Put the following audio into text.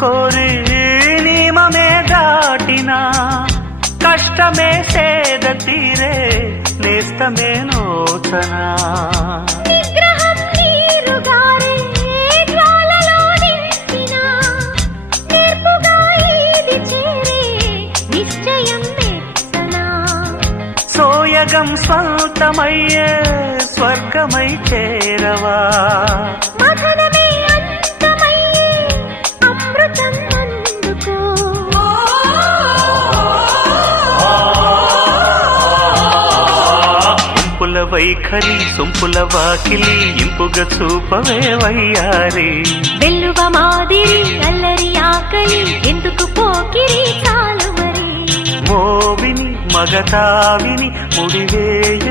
కోరి నియమమే దాటినా కష్టమే సేద తీరే నేస్తమే నోచనా సోయగం స్వంతమయ్యే స్వర్గమై చేరవా ఇంపుల వైఖరి సొంపుల వాకిలి ఇంపుగా చూపవే వయ్యారి వెల్లువ మాదిరి అల్లరి ఆకలి ఎందుకు పోకిరి చాలు మరి మోవిని మగతావిని ముడివేయనియవా